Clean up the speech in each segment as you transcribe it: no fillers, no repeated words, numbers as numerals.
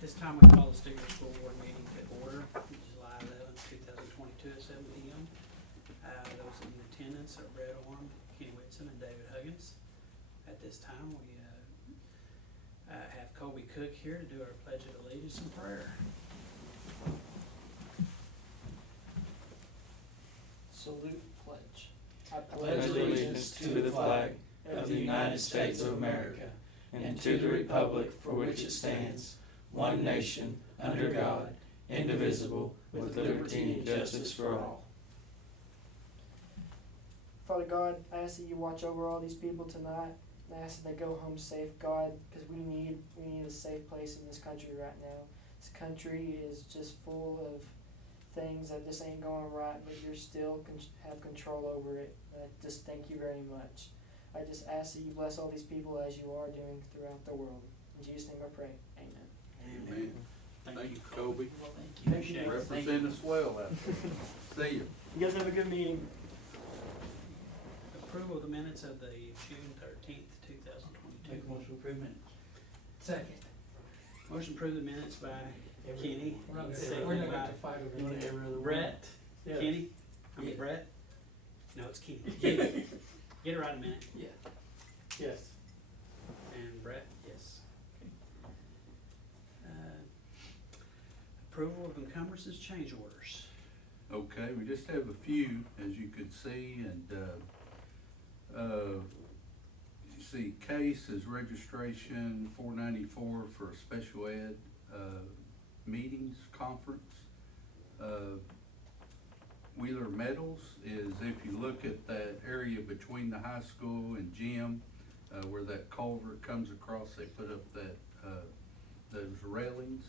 This time we call the Stigler School Board meeting to order, July 11th, 2022 at 7 p.m. Those in attendance are Brett Orm, Kenny Whitson, and David Huggins. At this time, we have Colby Cook here to do our Pledge of Allegiance and prayer. Salute, pledge. I pledge allegiance to the flag of the United States of America and to the republic for which it stands, one nation, under God, indivisible, with liberty and justice for all. Father God, I ask that you watch over all these people tonight. I ask that they go home safe, God, because we need a safe place in this country right now. This country is just full of things that just ain't going right, but you're still have control over it. I just thank you very much. I just ask that you bless all these people as you are doing throughout the world. In Jesus' name I pray. Amen. Amen. Thank you, Kobe. Thank you. Represent us well out there. See you. You guys have a good meeting. Approval of the minutes of the June 13th, 2022. Make a motion to approve minutes. Second. Motion to approve the minutes by Kenny. We're not Second going to by fight You over want every other Brett. Yeah. Kenny? I mean Brett? No, it's Kenny. Kenny. Get it right in a minute. Yeah. Yes. And Brett, yes. Approval of encumbrances change orders. Okay, we just have a few, as you could see, and you see case is registration 494 for a special ed meetings conference. Wheeler Metals is, if you look at that area between the high school and gym, where that culvert comes across, they put up that those railings.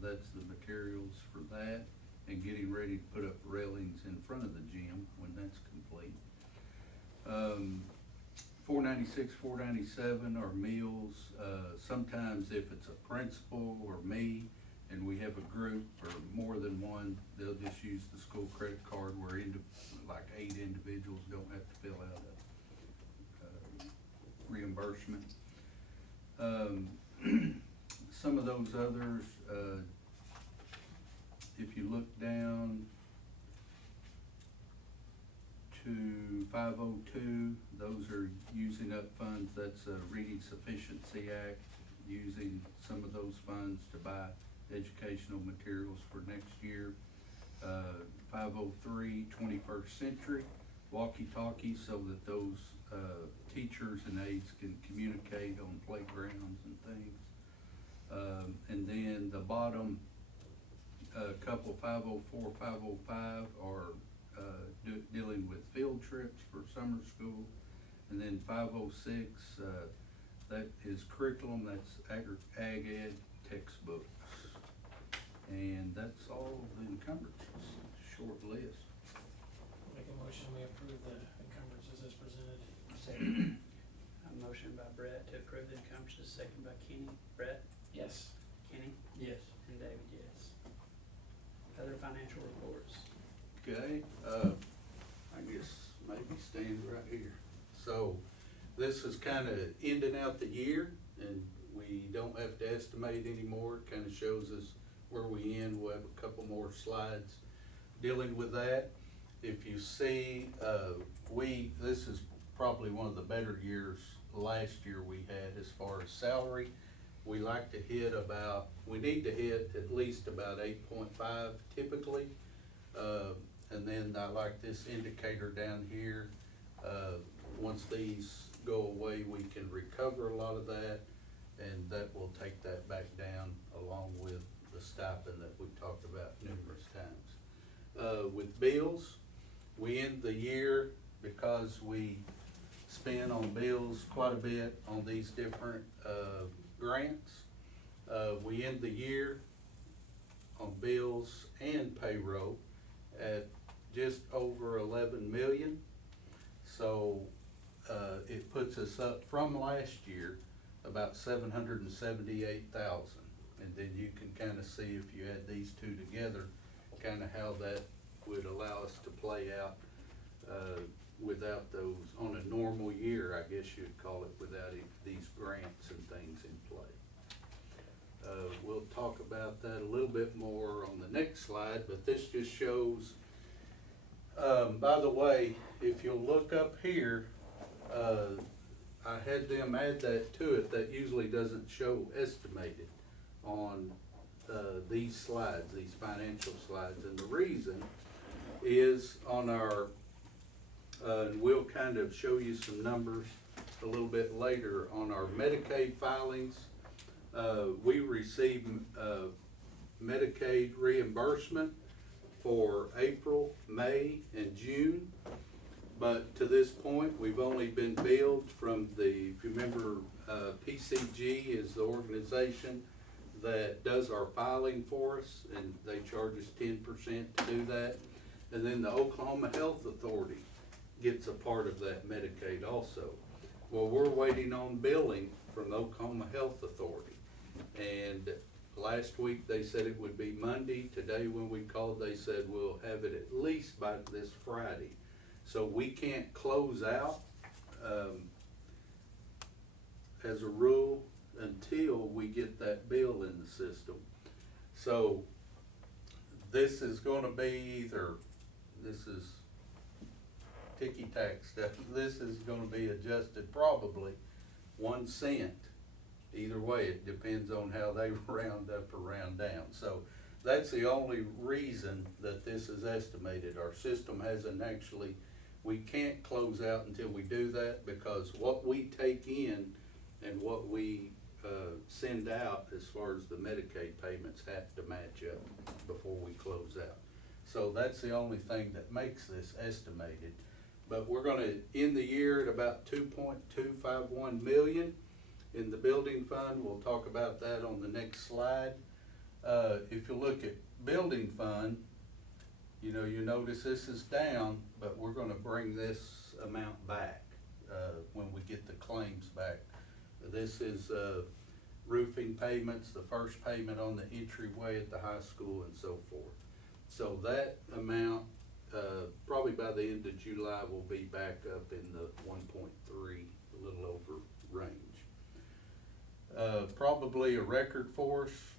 That's the materials for that, and getting ready to put up railings in front of the gym when that's complete. 496, 497 are meals. Sometimes if it's a principal or me, and we have a group or more than one, they'll just use the school credit card where like 8 individuals don't have to fill out a reimbursement. Some of those others, if you look down to 502, those are using up funds. That's a Reading Sufficiency Act, using some of those funds to buy educational materials for next year. 503, 21st Century, walkie-talkies so that those teachers and aides can communicate on playgrounds and things. And then the bottom couple, 504, 505 are dealing with field trips for summer school. And then 506, that is curriculum, that's ag ed textbooks. And that's all of the encumbrances, short list. Make a motion we approve the encumbrances as presented. Second. A motion by Brett to approve the encumbrances, second by Kenny. Brett? Yes. Kenny? Yes. And David, yes. Other financial reports. Okay, I guess maybe stand right here. So this is kind of ending out the year, and we don't have to estimate anymore. It kind of shows us where we end. We'll have a couple more slides dealing with that. If you see, this is probably one of the better years last year we had as far as salary. We like to hit we need to hit at least about 8.5 typically. And then I like this indicator down here. Once these go away, we can recover a lot of that, and that will take that back down along with the stipend that we talked about numerous times. With bills, we end the year, because we spend on bills quite a bit on these different grants. We end the year on bills and payroll at just over 11 million. So it puts us up from last year about 778,000. And then you can kind of see, if you add these two together, kind of how that would allow us to play out without those, on a normal year, I guess you'd call it, without these grants and things in play. We'll we'll talk about that a little bit more on the next slide, but this just shows, by the way, if you'll look up here, I had them add that to it. That usually doesn't show estimated on these slides, these financial slides. And the reason is on our, and we'll kind of show you some numbers a little bit later on our Medicaid filings. We receive Medicaid reimbursement for April, May, and June. But to this point, we've only been billed from the, if you remember, PCG is the organization that does our filing for us, and they charge us 10% to do that. And then the Oklahoma Health Authority gets a part of that Medicaid also. Well, we're waiting on billing from the Oklahoma Health Authority. And last week they said it would be Monday. Today when we called, they said we'll have it at least by this Friday. So we can't close out as a rule until we get that bill in the system. So this is gonna be either, this is ticky-tack stuff, this is gonna be adjusted probably 1 cent. Either way, it depends on how they round up or round down. So that's the only reason that this is estimated. Our system hasn't actually, we can't close out until we do that, because what we take in and what we send out as far as the Medicaid payments have to match up before we close out. So that's the only thing that makes this estimated. But we're gonna end the year at about 2.251 million in the building fund. We'll talk about that on the next slide. If you look at building fund, you know, you notice this is down, but we're gonna bring this amount back when we get the claims back. This is roofing payments, the first payment on the entryway at the high school and so forth. So that amount, probably by the end of July, will be back up in the 1.3, a little over range. Probably a record for us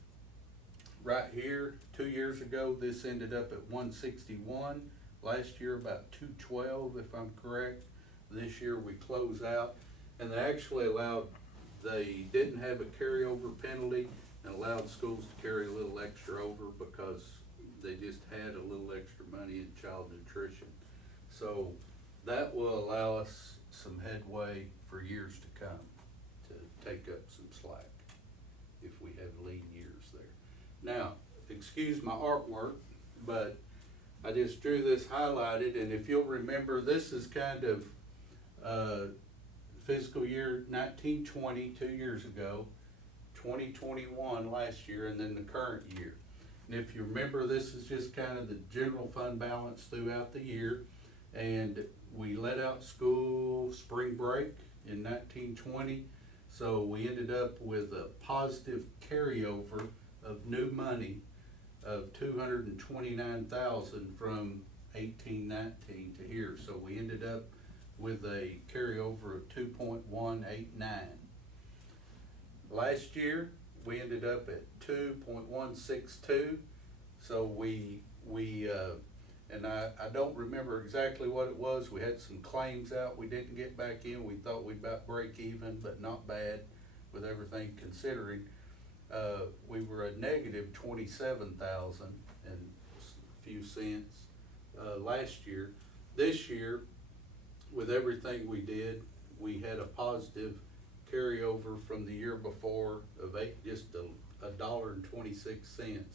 right here. 2 years ago, this ended up at 161. Last year, about 212, if I'm correct. This year, we close out, and they actually allowed, they didn't have a carryover penalty and allowed schools to carry a little extra over because they just had a little extra money in child nutrition. So that will allow us some headway for years to come to take up some slack if we have lean years there. Now, excuse my artwork, but I just drew this highlighted, and if you'll remember, this is kind of fiscal year 1920, 2 years ago, 2021 last year, and then the current year. And if you remember, this is just kind of the general fund balance throughout the year. And we let out school spring break in 1920. So we ended up with a positive carryover of new money of $229,000 from 1819 to here. So we ended up with a carryover of 2.189. Last year, we ended up at 2.162. So we and I don't remember exactly what it was. We had some claims out we didn't get back in. We thought we'd about break even, but not bad with everything considering. We were a negative 27,000 and a few cents last year. This year, with everything we did, we had a positive carryover from the year before of just $1.26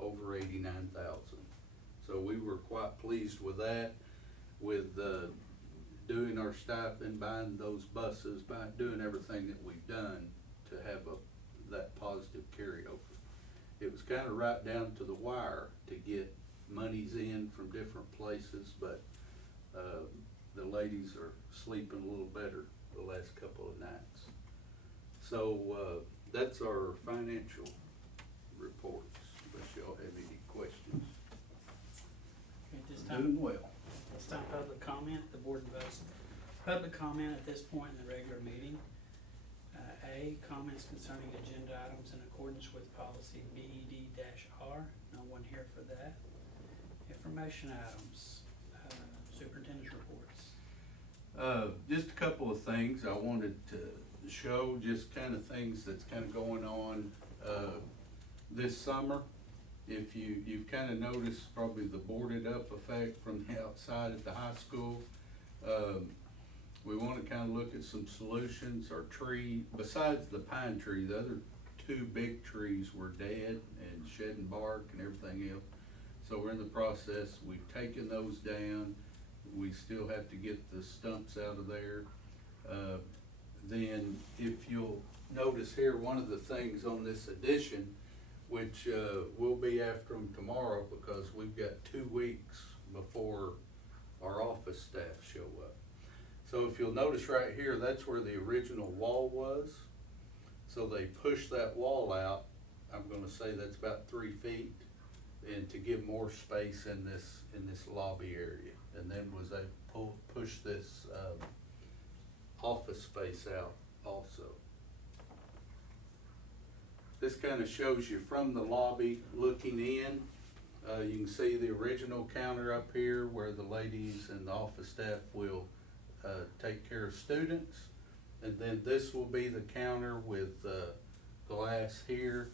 over 89,000. So we were quite pleased with that, with doing our stipend, buying those buses, doing everything that we've done to have that positive carryover. It was kind of right down to the wire to get monies in from different places, but the ladies are sleeping a little better the last couple of nights. So that's our financial reports, unless y'all have any questions. Okay, at this time, Doing well. it's time public comment. The board invites public comment at this point in the regular meeting. A, comments concerning agenda items in accordance with policy BED-R. No one here for that. Information items, superintendent's reports. Just a couple of things I wanted to show, just kind of things that's kind of going on, this summer. If you've kind of noticed probably the boarded up effect from the outside at the high school. We want to kind of look at some solutions. Our tree, besides the pine tree, the other two big trees were dead and shedding bark and everything else. So we're in the process, we've taken those down. We still have to get the stumps out of there. Then if you'll notice here, one of the things on this edition, which we'll be after them tomorrow because we've got 2 weeks before our office staff show up. So if you'll notice right here, that's where the original wall was. So they pushed that wall out. I'm gonna say that's about 3 feet, and to give more space in this lobby area. And then was they push this office space out also. This kind of shows you from the lobby looking in. You can see the original counter up here where the ladies and the office staff will take care of students. And then this will be the counter with glass here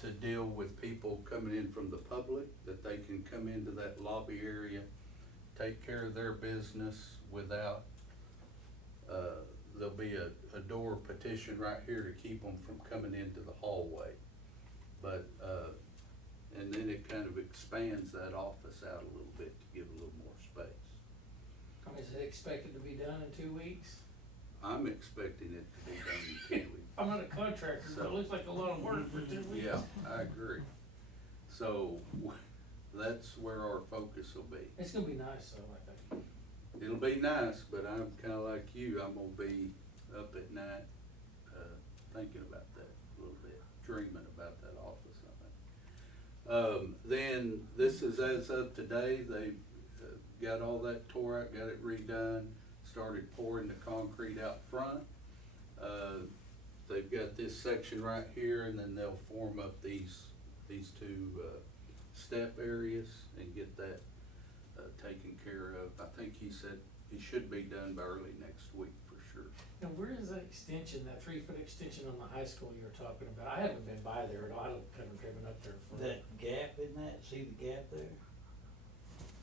to deal with people coming in from the public, that they can come into that lobby area, take care of their business without, there'll be a door partition right here to keep them from coming into the hallway. But, and then it kind of expands that office out a little bit to give a little more space. Is it expected to be done in 2 weeks? I'm expecting it to be done in 2 weeks. I'm not a contractor, but it looks like a lot of work for 2 weeks. Yeah, I agree. So that's where our focus will be. It's gonna be nice though, I think. It'll be nice, but I'm kinda like you, I'm gonna be up at night, thinking about that a little bit, dreaming about that office, I think. Then this is as of today, they've got all that tore out, got it redone, started pouring the concrete out front. They've got this section right here, and then they'll form up these 2 step areas and get that taken care of. I think he said he should be done by early next week for sure. And where is that extension, that 3-foot extension on the high school you were talking about? I haven't been by there at all, haven't driven up there for. That gap in that, see the gap there?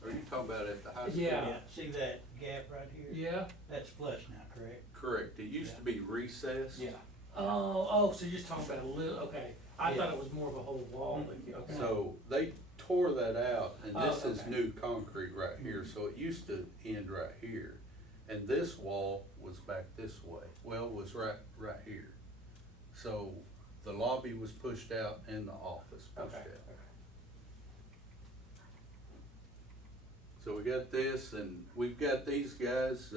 Are you talking about at the high school? Yeah. See that gap right here? Yeah. That's flush now, correct? Correct. It used to be recessed. Yeah. Oh, so you're just talking about a little, okay. I Yeah. thought it was more of a whole wall, but, okay. So they tore that out, and this Oh, is okay. new concrete right here, so it used to end right here. And this wall was back this way, well, was right here. So the lobby was pushed out and the office pushed Okay, out. okay. So we got this, and we've got these guys,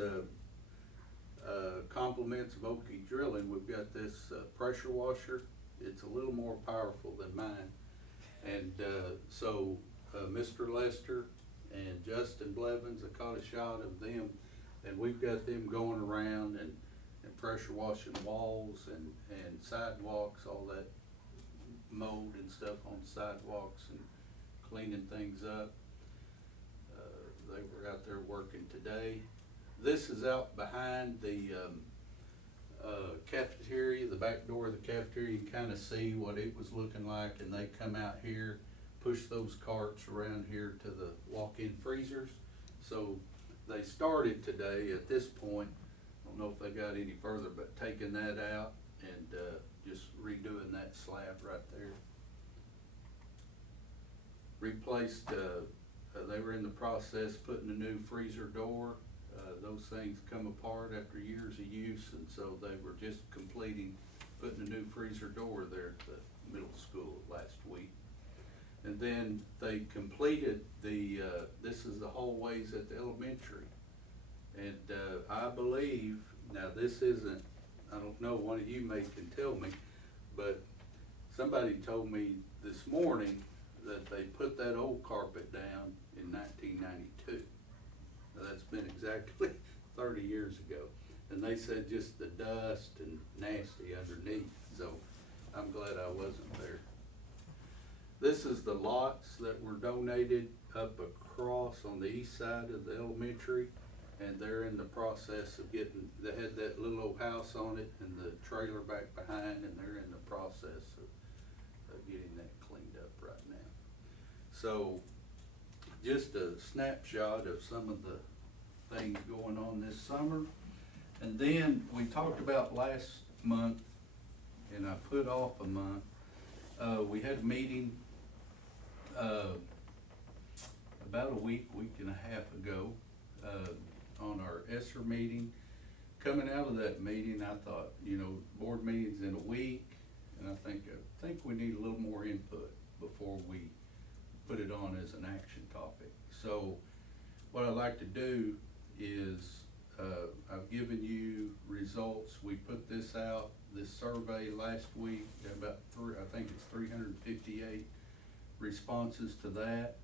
compliments of Okie Drilling. We've got this pressure washer. It's a little more powerful than mine. And so Mr. Lester and Justin Blevins, I caught a shot of them, and we've got them going around and pressure washing walls and sidewalks, all that mold and stuff on sidewalks, and cleaning things up. They were out there working today. This is out behind the cafeteria, the back door of the cafeteria. You can kind of see what it was looking like, and they come out here, push those carts around here to the walk-in freezers. So they started today at this point. I don't know if they got any further, but taking that out and just redoing that slab right there. Replaced, they were in the process putting a new freezer door. Those things come apart after years of use, and so they were just completing putting a new freezer door there at the middle school last week. And then they completed the, this is the hallways at the elementary. And I believe, now this isn't, I don't know, one of you may can tell me, but somebody told me this morning that they put that old carpet down in 1992. Now that's been exactly 30 years ago. and they said just the dust and nasty underneath, so I'm glad I wasn't there. This is the lots that were donated up across on the east side of the elementary, and they're in the process of getting, they had that little old house on it and the trailer back behind, and they're in the process of getting that cleaned up right now. So, just a snapshot of some of the things going on this summer. And then we talked about last month, and I put off a month, we had a meeting, about a week and a half ago, on our ESSER meeting. Coming out of that meeting, I thought, you know, board meeting's in a week, and I think we need a little more input before we put it on as an action topic. So what I'd like to do is, I've given you results. We put this out, this survey last week, about I think it's 358 responses to that.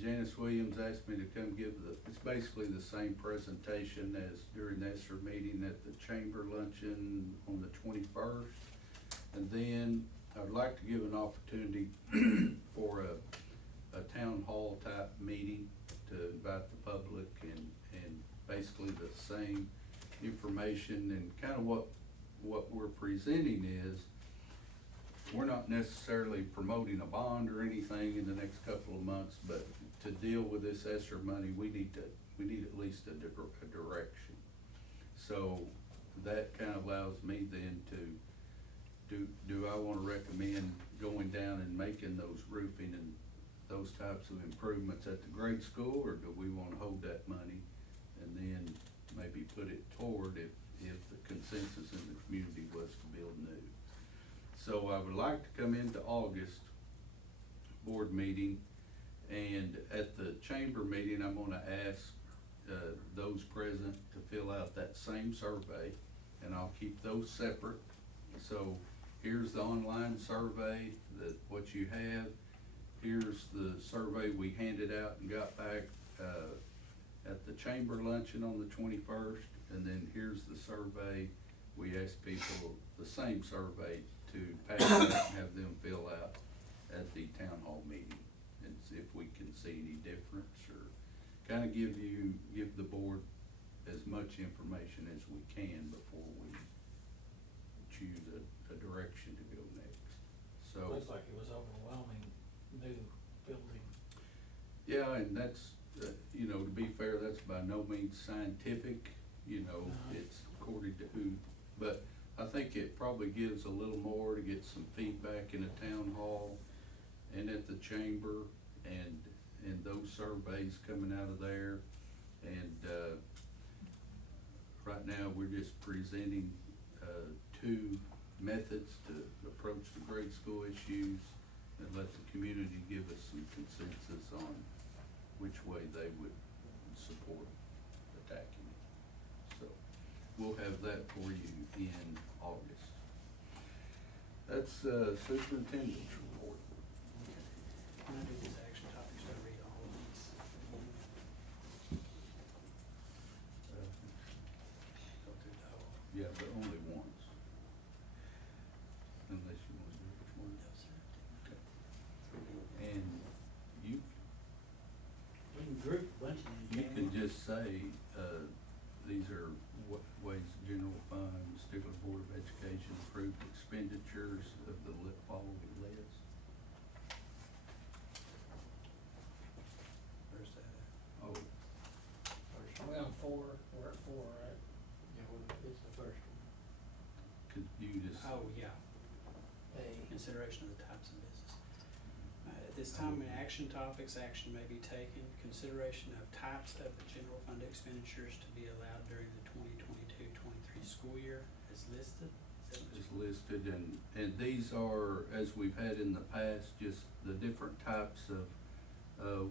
Janice Williams asked me to come give it's basically the same presentation as during the ESSER meeting at the chamber luncheon on the 21st. And then I'd like to give an opportunity for a town hall type meeting to invite the public and basically the same information, and kind of what we're presenting is, we're not necessarily promoting a bond or anything in the next couple of months, but to deal with this ESSER money, we need at least a direction. So that kind of allows me then to, do I wanna recommend going down and making those roofing and those types of improvements at the grade school, or do we wanna hold that money and then maybe put it toward if the consensus in the community was to build new? So I would like to come into August board meeting, and at the chamber meeting, I'm gonna ask those present to fill out that same survey, and I'll keep those separate. So here's the online survey, what you have. Here's the survey we handed out and got back at the chamber luncheon on the 21st, and then here's the survey. We asked people the same survey to pass out and have them fill out at the town hall meeting, and see if we can see any difference, or kind of give the board as much information as we can before we choose a direction to go next. So Looks like it was overwhelming new building. yeah, and that's, you know, to be fair, that's by no means scientific, you know, it's according to who, but I think it probably gives a little more to get some feedback in a town hall and at the chamber, and those surveys coming out of there. And right now we're just presenting two methods to approach the grade school issues, and let the community give us some consensus on which way they would support attacking it. So we'll have that for you in August. That's superintendent's report. When I do these action topics, I read all of these. Go through the whole. Yeah, but only once. Unless you want to do which one. No, sir. Okay. And you We can group a bunch of them. You can't can we? just say, these are ways general fund, Stigler Board of Education approved expenditures of the following list. Where's that at? Oh, Are we on 4? We're at 4, right? Yeah, it's the first one. could you just? Oh, yeah, A. consideration of the types of business. At this time, in action topics, action may be taken, consideration of types of the general fund expenditures to be allowed during the 2022-23 school year as listed. Is that what Is listed, and these are, as we've had in the past, just the different types of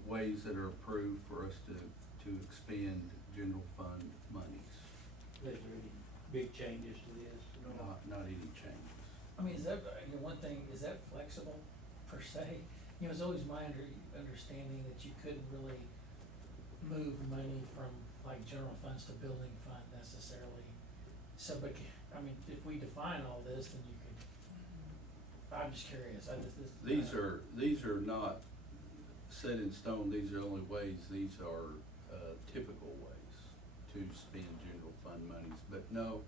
ways that are approved for us to expend general fund monies. Is there any big changes to this? Not any changes. I mean, is that, you know, one thing, is that flexible per se? You know, it's always my understanding that you couldn't really move money from like general funds to building fund necessarily. So, but, I mean, if we define all this, then you could, I'm just curious, These are not set in stone, these are only ways, these are, typical ways to spend general fund monies, but no,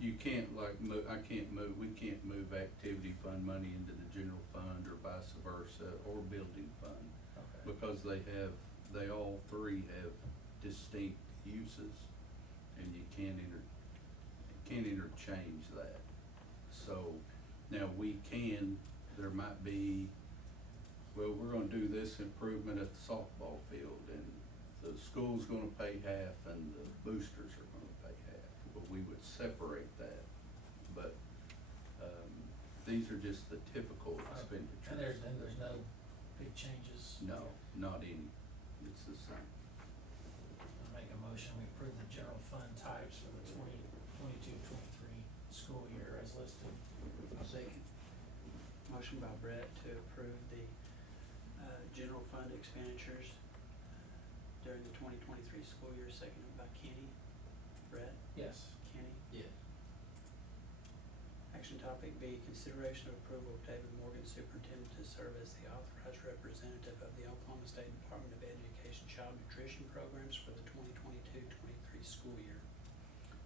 you can't like we can't move activity fund money into the general fund or vice versa, or building fund, Okay. because they all three have distinct uses, and you can't interchange that. So, now there might be, well, we're gonna do this improvement at the softball field, and the school's gonna pay half and the boosters are gonna pay half, but we would separate that. But, these are just the typical expenditures. And there's no big changes? No, not any, it's the same. I'll make a motion, we approve the general fund types for the 2022-23 school year as listed. I'll second. Motion by Brett to approve the general fund expenditures during the 2023 school year, seconded by Kenny. Brett? Yes. Kenny? Yes. Action topic B, consideration of approval of David Morgan, Superintendent, to serve as the authorized representative of the Oklahoma State Department of Education Child Nutrition Programs for the 2022-23 school year.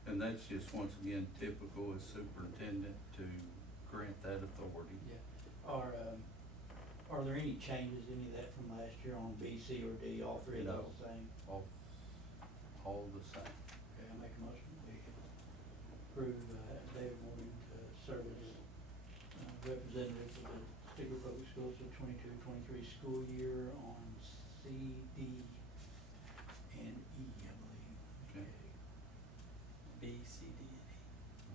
And that's just, once again, typical as superintendent to grant that authority. Yeah. Are there any changes, any of that from last year on B, C, or D, all three of No. those the same? All the same. Okay, I'll make a motion, we approve, David Morgan to serve as, representative for the Stigler Public Schools for 22-23 school year on C, D, and E, I believe. Okay. B, C, D, and E.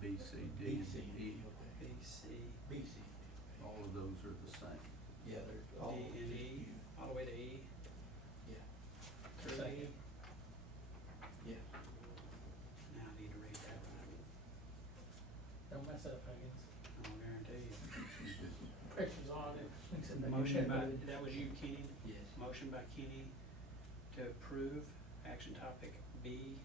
B, C, D, B, C, and E. D, okay. B, C, B, C, and D, okay. All of those are the same. Yeah, they're all. D, and E, all the way to E. Yeah. Through E. Second. Yeah. Now I need to read that right. Don't mess up, Huggins. I'll guarantee you. Pressure's on it. Motion by, that was you, Kenny? Yes. Motion by Kenny to approve action topic B.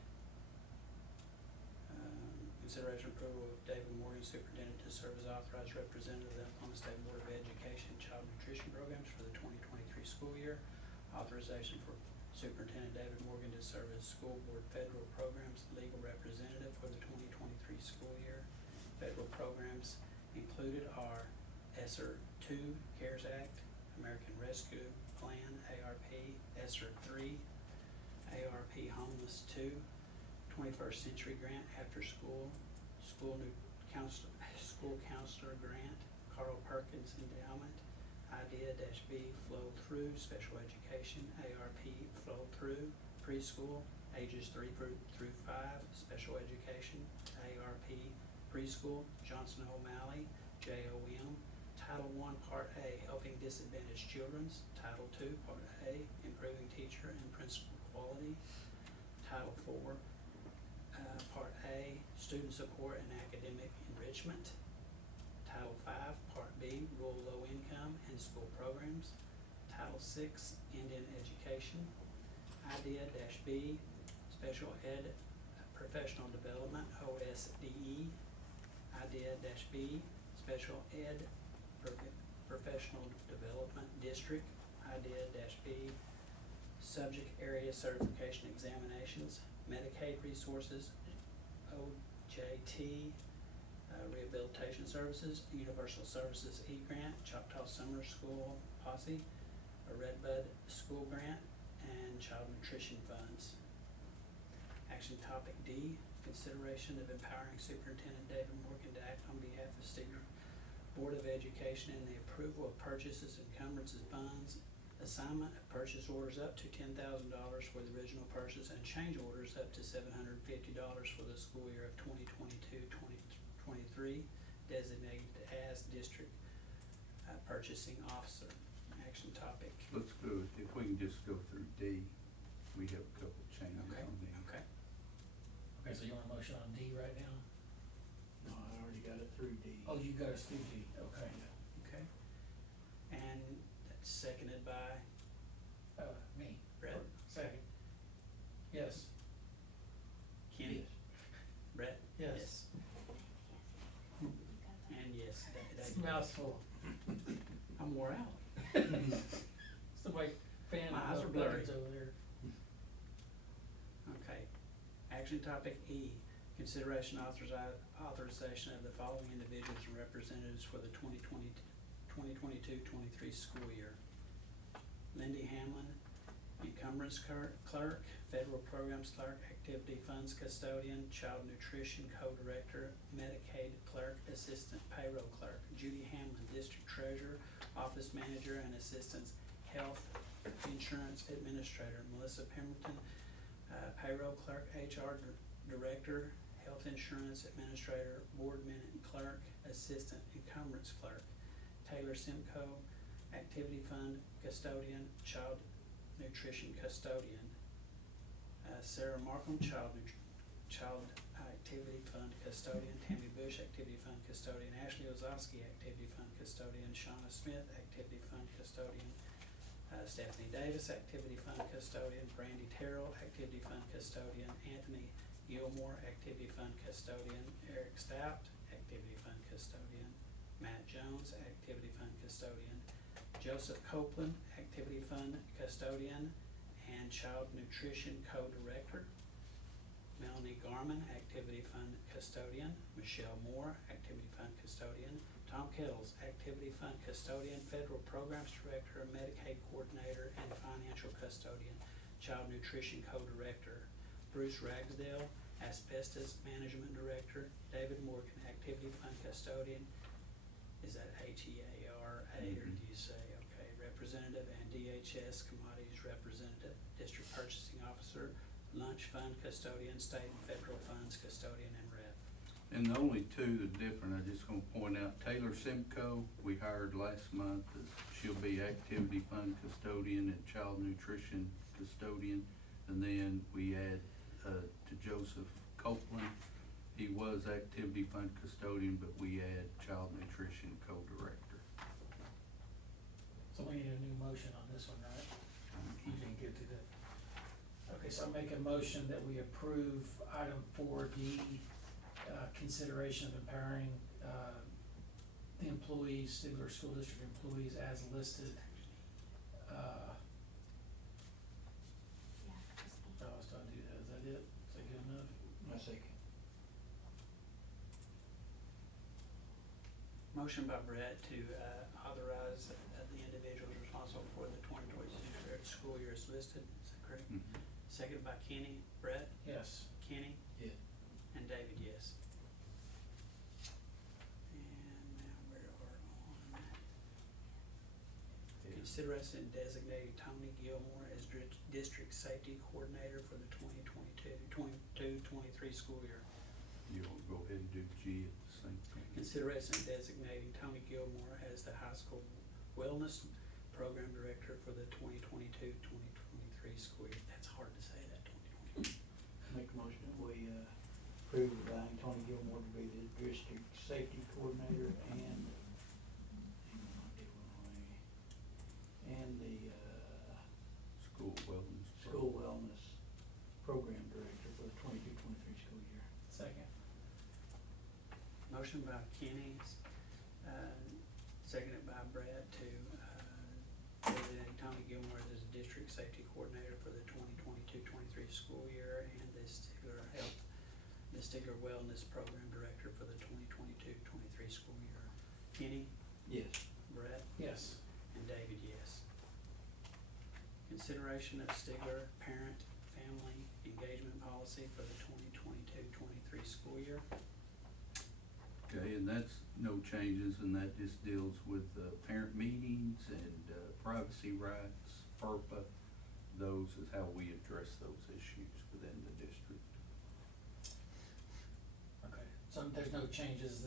Consideration approval of David Morgan, Superintendent, to serve as authorized representative of the Oklahoma State Board of Education Child Nutrition Programs for the 2023 school year. Authorization for Superintendent David Morgan to serve as school board federal programs legal representative for the 2023 school year. Federal programs included are ESSER 2, CARES Act, American Rescue Plan, ARP, ESSER 3, ARP Homeless 2, 21st Century Grant After School, School Counselor Grant, Carl Perkins Endowment, IDEA-B Flow Through Special Education, ARP Flow Through Preschool, ages 3 through 5, Special Education, ARP Preschool, Johnson O'Malley, JOM, Title I Part A, Helping Disadvantaged Children's, Title II Part A, Improving Teacher and Principal Quality, Title IV Part A, Student Support and Academic Enrichment, Title V Part B, Rural Low Income and School Programs, Title VI, Indian Education, IDEA-B, Special Ed Professional Development, OSDE, IDEA-B, Special Ed Professional Development District, IDEA-B, Subject Area Certification Examinations, Medicaid Resources, OJT, Rehabilitation Services, Universal Services E-Grant, Choctaw Summer School Posse, a Redbud School Grant, and Child Nutrition Funds. Action topic D, consideration of empowering Superintendent David Morgan to act on behalf of Stigler Board of Education in the approval of purchases, encumbrances, bonds, assignment of purchase orders up to $10,000 for the original purchase, and change orders up to $750 for the school year of 2022-2023, designated as district purchasing officer. Action topic. Let's go, if we can just go through D, we have a couple changes Okay, on D. okay. Okay, so you want a motion on D right now? No, I already got it through D. Oh, you got us through D, okay. Okay. And that's seconded by Me. Brett. Second. Yes. wore out. Somebody fan My eyes are the blurry. buttons over there. Okay. Action topic E, consideration authorization of the following individuals and representatives for the 2022-23 school year. Lindy Hamlin, encumbrance clerk, federal programs clerk, activity funds custodian, child nutrition co-director, Medicaid clerk, assistant payroll clerk. Judy Hamlin, district treasurer, office manager, and assistant health insurance administrator. Melissa Pemberton, payroll clerk, HR director, health insurance administrator, board minute clerk, assistant encumbrance clerk. Taylor Simcoe, activity fund custodian, child nutrition custodian. Sarah Markham, child activity fund custodian. Tammy Bush, activity fund custodian. Ashley Ozowski, activity fund custodian. Shauna Smith, activity fund custodian. Stephanie Davis, activity fund custodian. Brandy Terrell, activity fund custodian. Anthony Gilmore, activity fund custodian. Eric Stout, activity fund custodian. Matt Jones, activity fund custodian. Joseph Copeland, activity fund custodian and child nutrition co-director. Melanie Garman, activity fund custodian. Michelle Moore, activity fund custodian. Tom Kettles, activity fund custodian, federal programs director, Medicaid coordinator, and financial custodian, child nutrition co-director. Bruce Ragsdale, asbestos management director. David Morgan, activity fund custodian. Is that HEARA or do you say, okay, representative, and DHS commodities representative, district purchasing officer, lunch fund custodian, state and federal funds custodian, and rep. And the only two that are different, I just gonna point out, Taylor Simcoe, we hired last month, she'll be activity fund custodian and child nutrition custodian. And then we add, to Joseph Copeland, he was activity fund custodian, but we add child nutrition co-director. So we need a new motion on this one, right? You didn't get to that. Okay, so I'll make a motion that we approve item 4D, consideration of empowering, the employees, Stigler School District employees as listed. I was trying to do that, is that it? Is that good enough? I second. Motion by Brett to authorize the individuals responsible for the 2022 school year is listed, is that correct? Mhm. Seconded by Kenny. Brett? Yes. Kenny? Yeah. And David, yes. And now we are on consideration designating Tony Gilmore as district safety coordinator for the 2022-23 school year. You wanna go ahead and do G at the same time? Consideration designating Tony Gilmore as the high school wellness program director for the 2022-2023 school year. That's hard to say, that 2020. Make a motion that we approve allowing Tony Gilmore to be the district safety coordinator and the School wellness. school wellness program director for the 22-23 school year. Second. Motion by Kenny, seconded by Brett to designate Tony Gilmore as the district safety coordinator for the 2022-23 school year and the Stigler Wellness Program Director for the 2022-23 school year. Kenny? Yes. Brett? Yes. And David, yes. Consideration of Stigler Parent-Family Engagement Policy for the 2022-23 school year. Okay, and that's no changes, and that just deals with parent meetings and privacy rights, FERPA. Those is how we address those issues within the district. Okay, so there's no changes,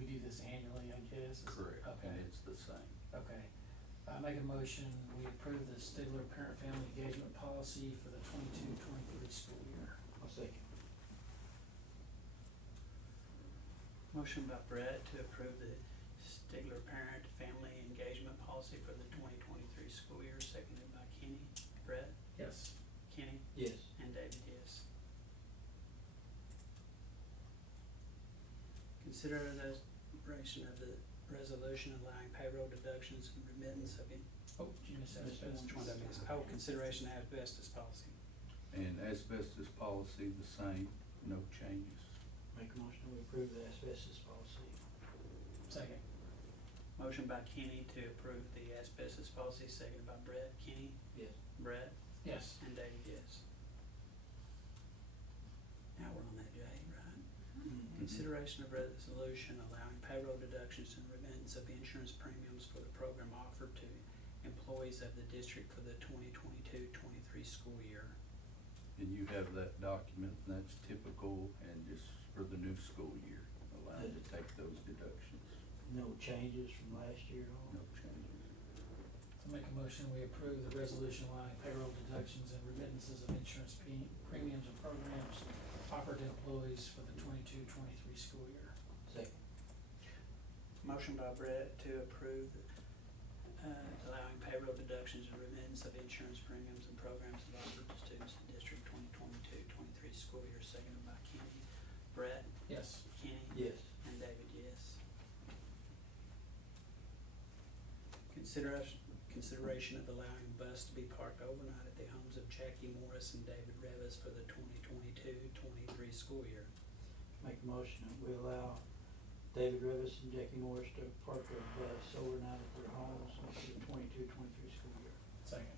we do this annually, I guess? Correct, Okay, and it's the same. okay. I make a motion, we approve the Stigler Parent-Family Engagement Policy for the 22-23 school year. I'll second. Motion by Brett to approve the Stigler Parent-Family Engagement Policy for the 2023 school year, seconded by Kenny. Brett? Yes. Kenny? Yes. And David, yes. Consideration of the resolution allowing payroll deductions and remittance of, Oh, did you miss which asbestos? one did I miss? Oh, consideration of asbestos policy. And asbestos policy the same, no changes. Make a motion to approve the asbestos policy. Second. Motion by Kenny to approve the asbestos policy, seconded by Brett. Kenny? Yes. Brett? Yes. And David, yes. Now we're on that, Jay, right? Consideration of resolution allowing payroll deductions and remittance of insurance premiums for the program offered to employees of the district for the 2022-23 school year. And you have that document, and that's typical, and just for the new school year, allowed to take those deductions, No changes from last year no on? changes. So make a motion, we approve the resolution allowing payroll deductions and remittances of insurance premiums and programs offered to employees for the 22-23 school year. Second. Motion by Brett to approve allowing payroll deductions and remittance of insurance premiums and programs offered to students in District 2022-23 school year, seconded by Kenny. Brett? Yes. Kenny? Yes. And David, yes. Consideration of allowing bus to be parked overnight at the homes of Jackie Morris and David Revis for the 2022-23 school year. Make a motion that we allow David Revis and Jackie Morris to park their bus overnight at their homes for the 22-23 school year. Second.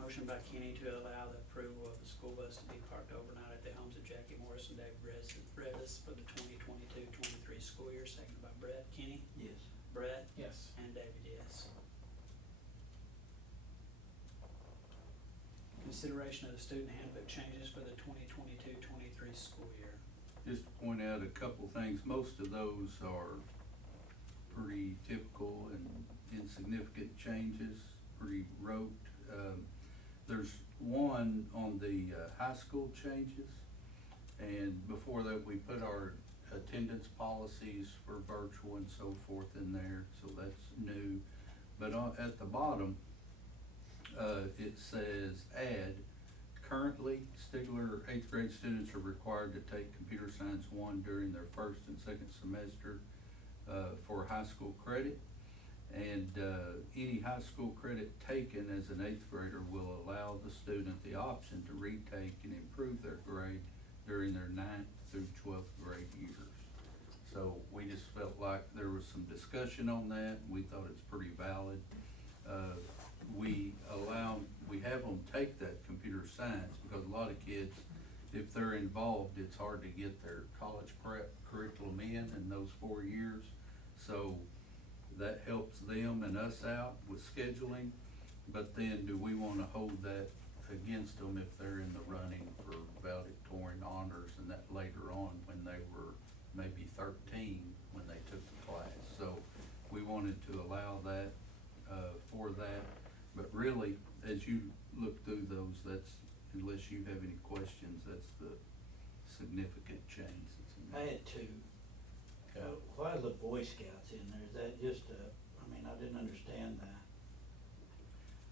Motion by Kenny to allow the approval of the school bus to be parked overnight at the homes of Jackie Morris and David Revis for the 2022-23 school year, seconded by Brett. Kenny? Yes. Brett? Yes. And David, yes. Consideration of the student handbook changes for the 2022-23 school year. Just to point out a couple things, most of those are pretty typical and insignificant changes, pretty rote. There's one on the high school changes, and before that, we put our attendance policies for virtual and so forth in there, so that's new. But at the bottom, it says add, currently Stigler 8th grade students are required to take Computer Science 1 during their first and second semester for high school credit. And any high school credit taken as an 8th grader will allow the student the option to retake and improve their grade during their 9th through 12th grade years. So we just felt like there was some discussion on that. We thought it's pretty valid. We have them take that computer science because a lot of kids, if they're involved, it's hard to get their college prep curriculum in those 4 years. So that helps them and us out with scheduling. But then do we wanna hold that against them if they're in the running for valedictorian honors and that later on when they were maybe 13 when they took the class? So we wanted to allow that for that. But really, as you look through those, that's, unless you have any questions, that's the significant change that's in I there. had two. Okay. Why are the Boy Scouts in there? Is that just I didn't understand that.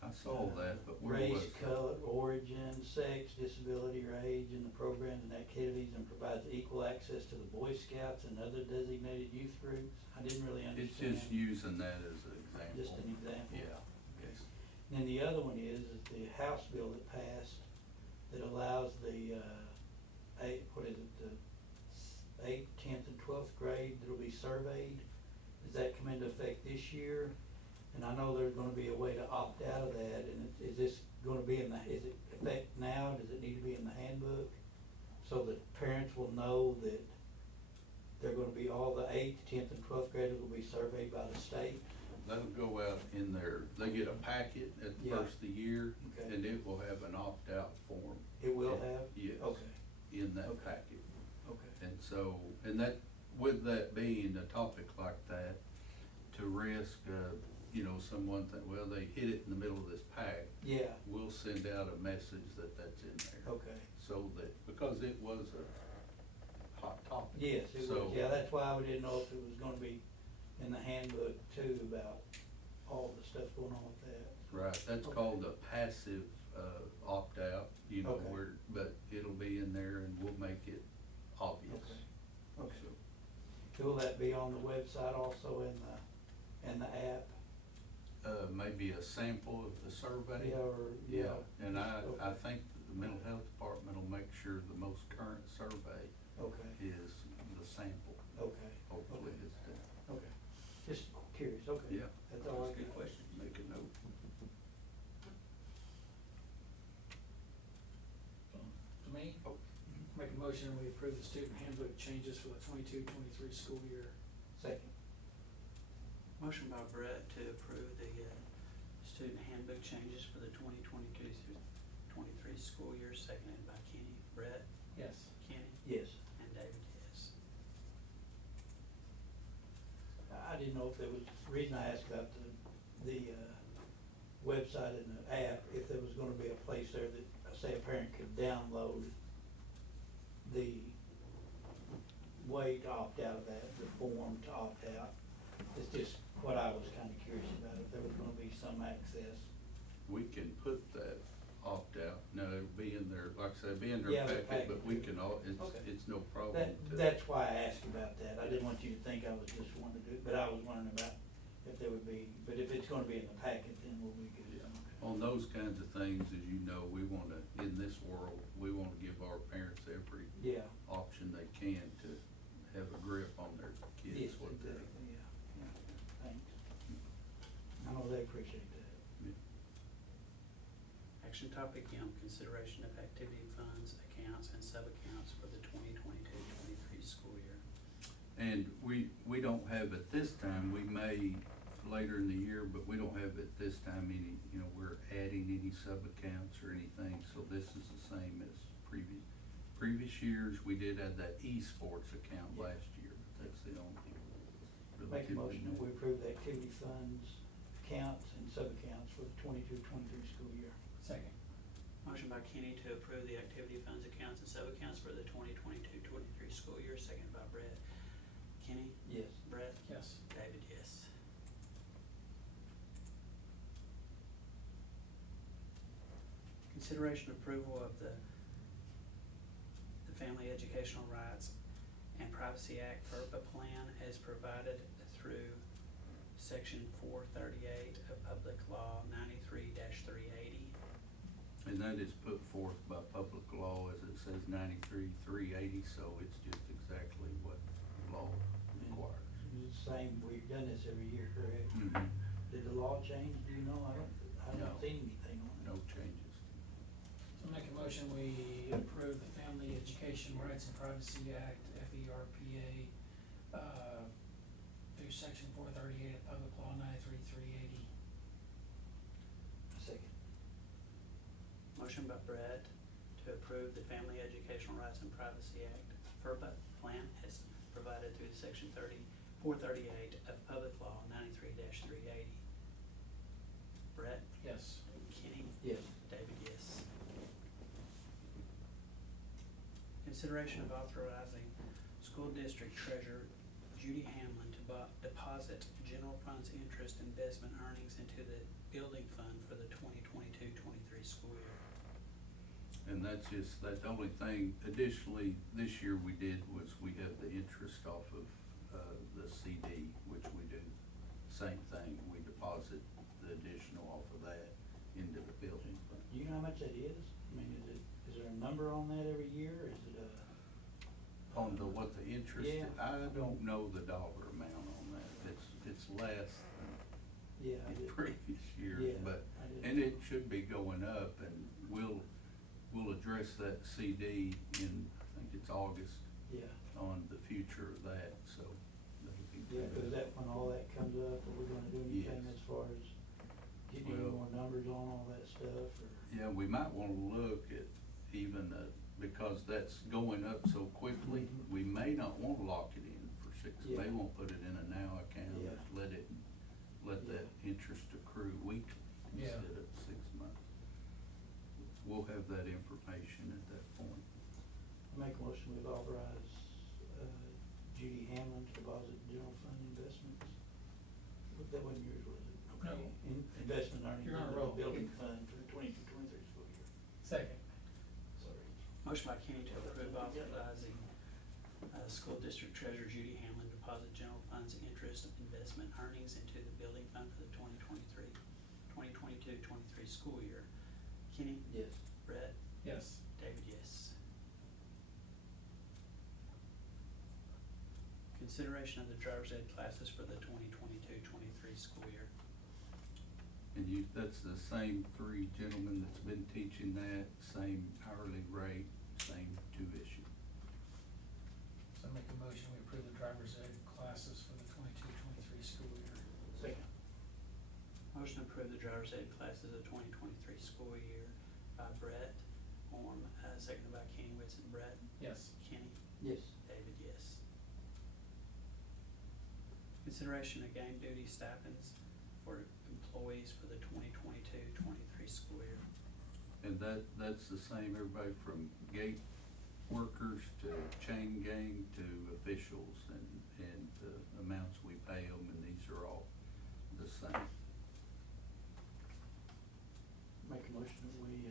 I saw that, but where was Race, it? color, origin, sex, disability, or age in the programs and activities, and provides equal access to the Boy Scouts and other designated youth groups. I didn't really It's understand. just using that as an example. Just an example. Yeah. Yes. And then the other one is the House bill that passed that allows the, the 8th, 10th, and 12th grade that'll be surveyed. Does that come into effect this year? And I know there's gonna be a way to opt out of that, and is this gonna be is it effect now? Does it need to be in the handbook? So that parents will know that they're gonna be, all the 8th, 10th, and 12th graders will be surveyed by the state? That'll go out in there, they get a packet at the Yeah. first of the year, Okay. and it will have an opt-out form. It will have? Yes. Okay, In that Okay. packet. okay. And so, and that, with that being a topic like that, to risk, someone think, well, they hit it in the middle of this pack, Yeah, we'll send out a message that that's in there. okay. So that, because it was a hot topic. Yes, it So- was, yeah, that's why we didn't know if it was gonna be in the handbook too, about all the stuff going on with that. Right, that's Okay. called a passive, opt-out, Okay. but it'll be in there and we'll make it obvious. Okay. So, Will that be on the website also in the app? Maybe be a sample of the survey. Yeah. And I Okay. think the mental health department will make sure the most current survey Okay, is the sample, okay, hopefully Okay. it's done. okay. Just curious, okay. Yeah. That's all I Good got. question. Make a note. To me, Oh. make a motion, we approve the student handbook changes for the 22-23 school year. Second. Motion by Brett to approve the student handbook changes for the 2022 through 23 school year, seconded by Kenny. Brett, Yes. Kenny, Yes. and David, yes. I didn't know if there was, the reason I asked about the website and the app, if there was gonna be a place there that, say, a parent could download the way to opt out of that, the form to opt out. It's just what I was kinda curious about, if there was gonna be some access. We can put that opt-out, no, it'll be in there, like I said, it'll be in Yeah, their the packet, but we packet. can all, Okay. it's no problem to. That's why I asked you about that, I didn't want you to think I was just wanting to do it, but I was wondering about if there would be, but if it's gonna be in the packet, then we'll be good. Yeah. On those kinds of things, as you know, we wanna, in this world, we wanna give our parents every Yeah. option they can to have a grip on their kids, Yes, what they're. exactly, yeah, thanks. I know they appreciate that. Action topic M, consideration of activity funds, accounts, and sub-accounts for the 2022-23 school year. And we don't have at this time, we may later in the year, but we don't have at this time any, we're adding any sub-accounts or anything, so this is the same as previous years. We did add that esports account Yeah. last year, but that's the only. Make a motion that we approve the activity funds, accounts, and sub-accounts for the 22-23 school year. Second. Motion by Kenny to approve the activity funds, accounts, and sub-accounts for the 2022-23 school year, seconded by Brett. Kenny? Yes. Brett? Yes. David, yes. Consideration approval of the Family Educational Rights and Privacy Act FERPA plan as provided through Section 438 of Public Law 93-380. And that is put forth by public law, as it says 93-380, so it's just exactly what law requires. It's the same, we've done this every year, correct? Mhm. Did the law change, do you know? I No. haven't seen anything on it. No changes. So make a motion, we approve the Family Education Rights and Privacy Act, FERPA, through section 438 of Public Law 93-380. Second. Motion by Brett to approve the Family Educational Rights and Privacy Act FERPA plan as provided through Section 438 of Public Law 93-380. Brett? Yes. Kenny? Yes. David, yes. Consideration of authorizing school district treasurer Judy Hamlin to deposit general funds interest investment earnings into the building fund for the 2022-23 school year. And that's the only thing additionally this year we did was we have the interest off of, the CD, which we do, same thing, we deposit the additional off of that into the building fund. Do you know how much that is? I mean, is there a number on that every year, or is it a? On what the interest, Yeah. I don't know the dollar amount on that, it's less Yeah. than in previous years, Yeah, but, I didn't and know. it should be going up, and we'll address that CD in, I think it's August, Yeah, on the future of that, so that'll be yeah, good. cause is that when all that comes up, are we gonna do anything Yes. as far as getting any Well- more numbers on all that stuff, or? Yeah, we might wanna look at even, because that's going up so quickly, Mhm. we may not wanna lock it in for six, Yeah. they won't put it in a now account, Yeah. just let Yeah. that interest accrue weekly Yeah. instead of 6 months. We'll have that information at that point. I make a motion we authorize, Judy Hamlin to deposit general fund investments. That wasn't yours, was it? No. Investment earnings You're on a into roll. the building fund for the 22-23 school year. Second. Sorry. Motion by Kenny to approve authorizing school district treasurer Judy Hamlin deposit general funds interest investment earnings into the building fund for the 2023-24 school year. Kenny? Yes. Brett? Yes. David, yes. Consideration of the driver's ed classes for the 2022-23 school year. And that's the same three gentlemen that's been teaching that, same hourly rate, same tuition. So I make a motion, we approve the driver's ed classes for the 22-23 school year. Second. Motion to approve the driver's ed classes of 2023 school year by Brett Orm, seconded by Kenny Whitson. Brett? Yes. Kenny? Yes. David, yes. Consideration of game duty stipends for employees for the 2022-23 school year. And that's the same, everybody from gate workers to chain gang to officials, and the amounts we pay them, and these are all the same. Make a motion that we,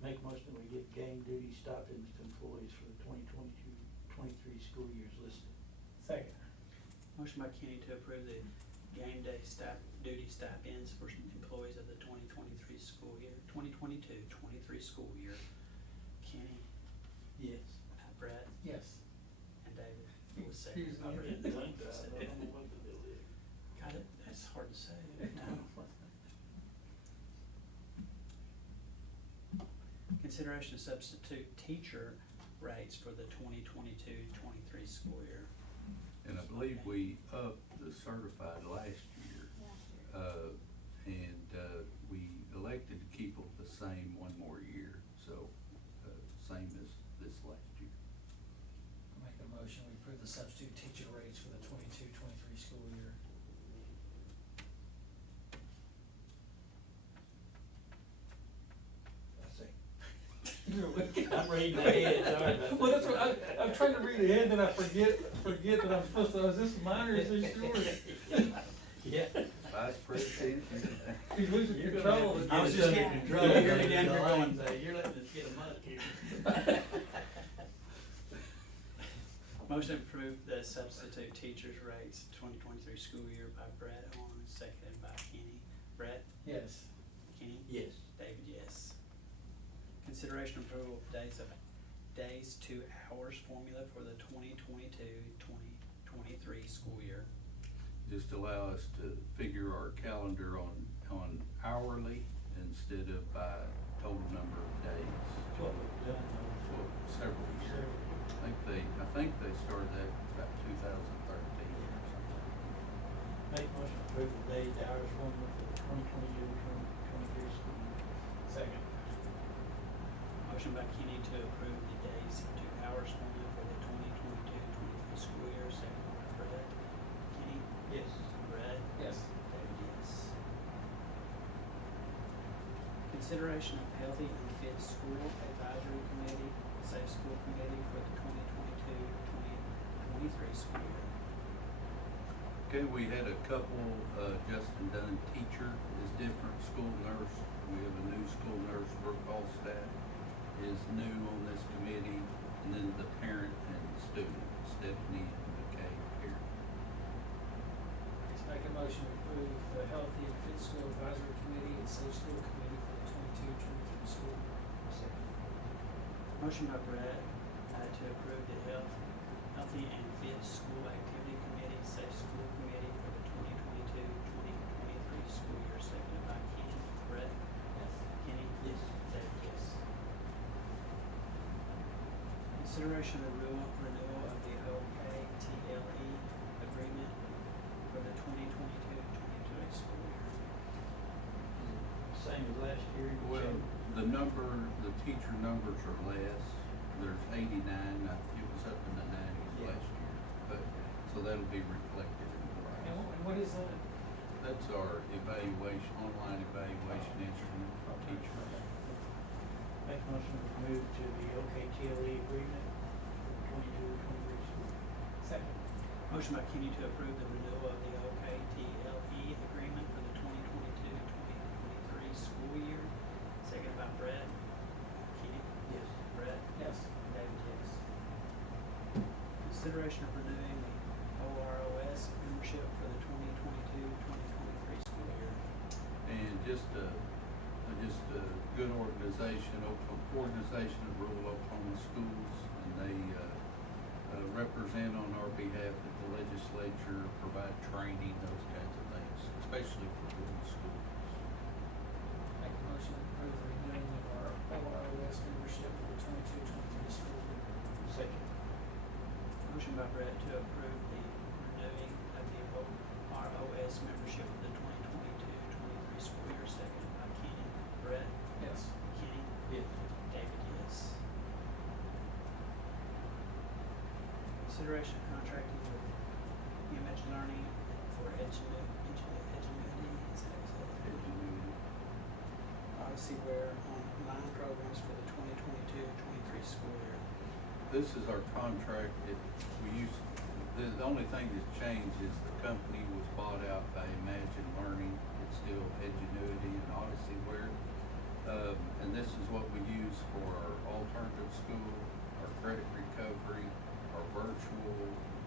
make a motion that we give game duty stipends to employees for the 2022-23 school years listed. Second. Motion by Kenny to approve the game day duty stipends for employees of the 2023 school year, 2022-23 school year. Kenny? Yes. Brett? Yes. And David? It was second. Excuse me. I read it. I don't know what the deal is. Got it, that's hard to say. Consideration of substitute teacher rates for the 2022-23 school year. And I believe we upped the certified last year. We elected to keep them the same one more year, so, same as this last year. I make a motion, we approve the substitute teacher rates for the 22-23 school year. I'm reading ahead, sorry about that. Well, that's what, I'm trying to read ahead, then I forget that I'm supposed to, is this mine or is this yours? Yeah. Vice President. He's losing You're gonna control. have to of get it. us under control. You're gonna be down here You're going, You're letting us get a muck here. motion to approve the substitute teachers rates 2023 school year by Brett Horn, seconded by Kenny. Brett? Yes. Kenny? Yes. David, yes. Consideration approval of days to hours formula for the 2022-2023 school year. Just allow us to figure our calendar on hourly instead of by total number of days. That's what we've done For though several years. I think they started that about 2013 or something. Make motion to approve the days to hours formula for the 2022-2023 school year. Second. Motion by Kenny to approve the days to hours formula for the 2022-23 school year, seconded by Brett. Kenny? Yes. Brett? Yes. David, yes. Consideration of healthy and fit school advisory committee, safe school committee for the 2022-2023 school year. Okay, we had a couple, Justin Dunn, teacher, is different, school nurse. We have a new school nurse, Brooke Allstaff is new on this committee, and then the parent and student, Stephanie and McKay here. Let's make a motion to approve the healthy and fit school advisory committee and safe school committee for the 22-23 school year. Second. Motion by Brett, to approve the healthy and fit school activity committee, safe school committee for the 2022-2023 school year, seconded by Kenny. Brett? Yes. Kenny? Yes. David, yes. Consideration of renewal of the OKTLE agreement for the 2022-2023 school year. Same as last year. Well, the teacher numbers are less, there's 89, it was up in the 90s Yeah. last year, but, so that'll be reflected in the price. And what is that? That's our online evaluation instrument for teachers. Make motion to move to the OKTLE agreement for the 22-23 school. Second. Motion by Kenny to approve the renewal of the OKTLE agreement for the 2022-2023 school year, seconded by Brett. Kenny? Yes. Brett? Yes. David, yes. Consideration of renewing the OROS membership for the 2022-2023 just a good organization, organization of rural Oklahoma schools, and they, represent on our behalf at the legislature, provide training, those kinds of things, especially for rural schools. Make a motion to approve the renewing of our OROS membership for the 22-23 school year. Second. Motion by Brett to approve the renewing of the ROS membership for the 2022-23 school year, second by Kenny. Brett? Yes. Kenny? Yes. David, yes. Consideration of contracting with Image Learning for Edgenuity, is that exactly? Odyssey Ware online programs for the 2022-23 school year. This is our contract. The only thing that's changed is the company was bought out by Imagine Learning. It's still Edgenuity and Odyssey Ware. And this is what we use for our alternative school, our credit recovery, our virtual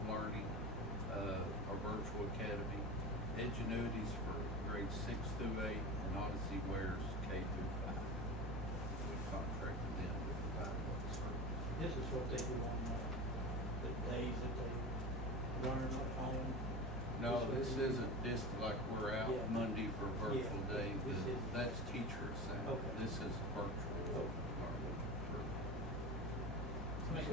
learning, our virtual academy. Edgenuity's for grades 6 through 8, and Odyssey Ware's K through 5. We contracted them to provide those services. This is what they do on the days that they learn at home. No, this isn't just like we're out Yeah. Monday for a virtual Yeah, day. this is- That's teacher assigned. Okay. This is virtual Okay. learning. Make a,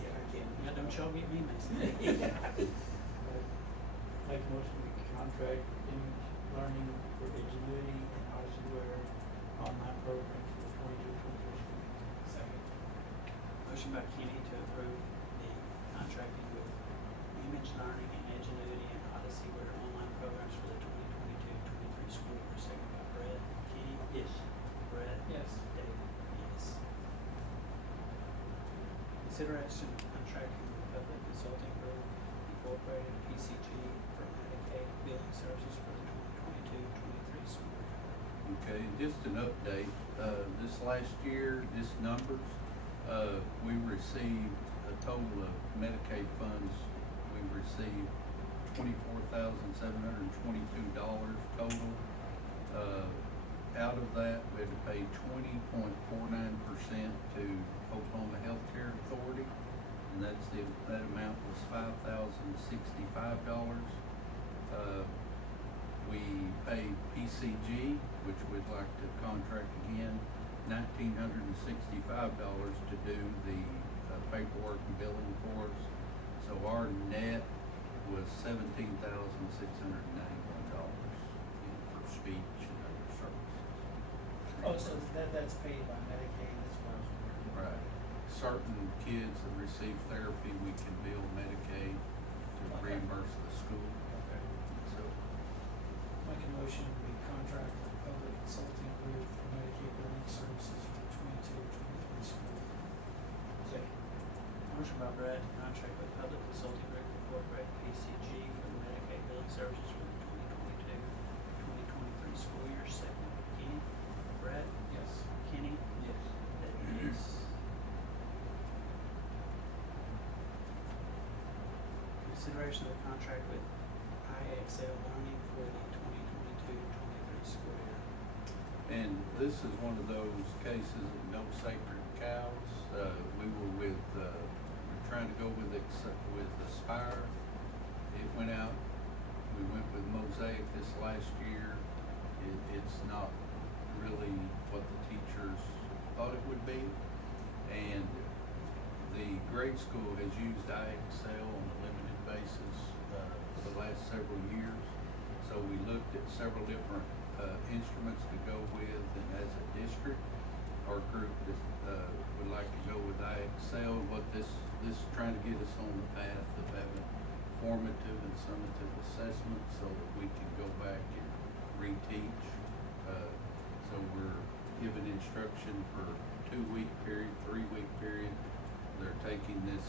Yeah, I can. Yeah, don't y'all get me messed up. Make a motion to contract Image Learning for Ingenuity and Odyssey Ware online programs for the 22-23 school year. second. Motion by Kenny to approve the contracting with Image Learning and Edgenuity and Odyssey Ware online programs for the 2022-23 school year, second by Brett. Kenny? Yes. Brett? Yes. David? Yes. Consideration of contracting with Public Consulting Group Incorporated, PCG, for Medicaid billing services for the 2022-23 school year. Okay, just an update, this last year, just numbers, we received a total of Medicaid funds, we received $24,722 total. Out of that, we had to pay 20.49% to Oklahoma Healthcare Authority, and that amount was $5,065. We paid PCG, which we'd like to contract again, $1,965 to do the paperwork and billing for us. So our net was $17,691 for speech and other services. Oh, so that's paid by Medicaid, that's what I was wondering. Right. Certain kids that receive therapy, we can bill Medicaid to Okay. reimburse the school. Okay. So, Make a motion we contract with Public Consulting Group for Medicaid billing services for the 22-23 school year. Second. Motion by Brett to contract with Public Consulting Group Incorporated, PCG, for the Medicaid billing services for the 2022-2023 school year, second by Kenny. Brett? Yes. Kenny? Yes. David, yes. Consideration of the contract with IXL Learning for the 2022-23 school year. and this is one of those cases of no sacred cows. We were we're trying to go with Aspire. It went out, we went with Mosaic this last year. It's not really what the teachers thought it would be. And the grade school has used IXL on a limited basis for the last several years. So we looked at several different instruments to go with, and as a district, our group would like to go with IXL. What this is trying to get us on the path of having formative and summative assessment so that we can go back and reteach. So we're given instruction for 2-week period, 3-week period. They're taking this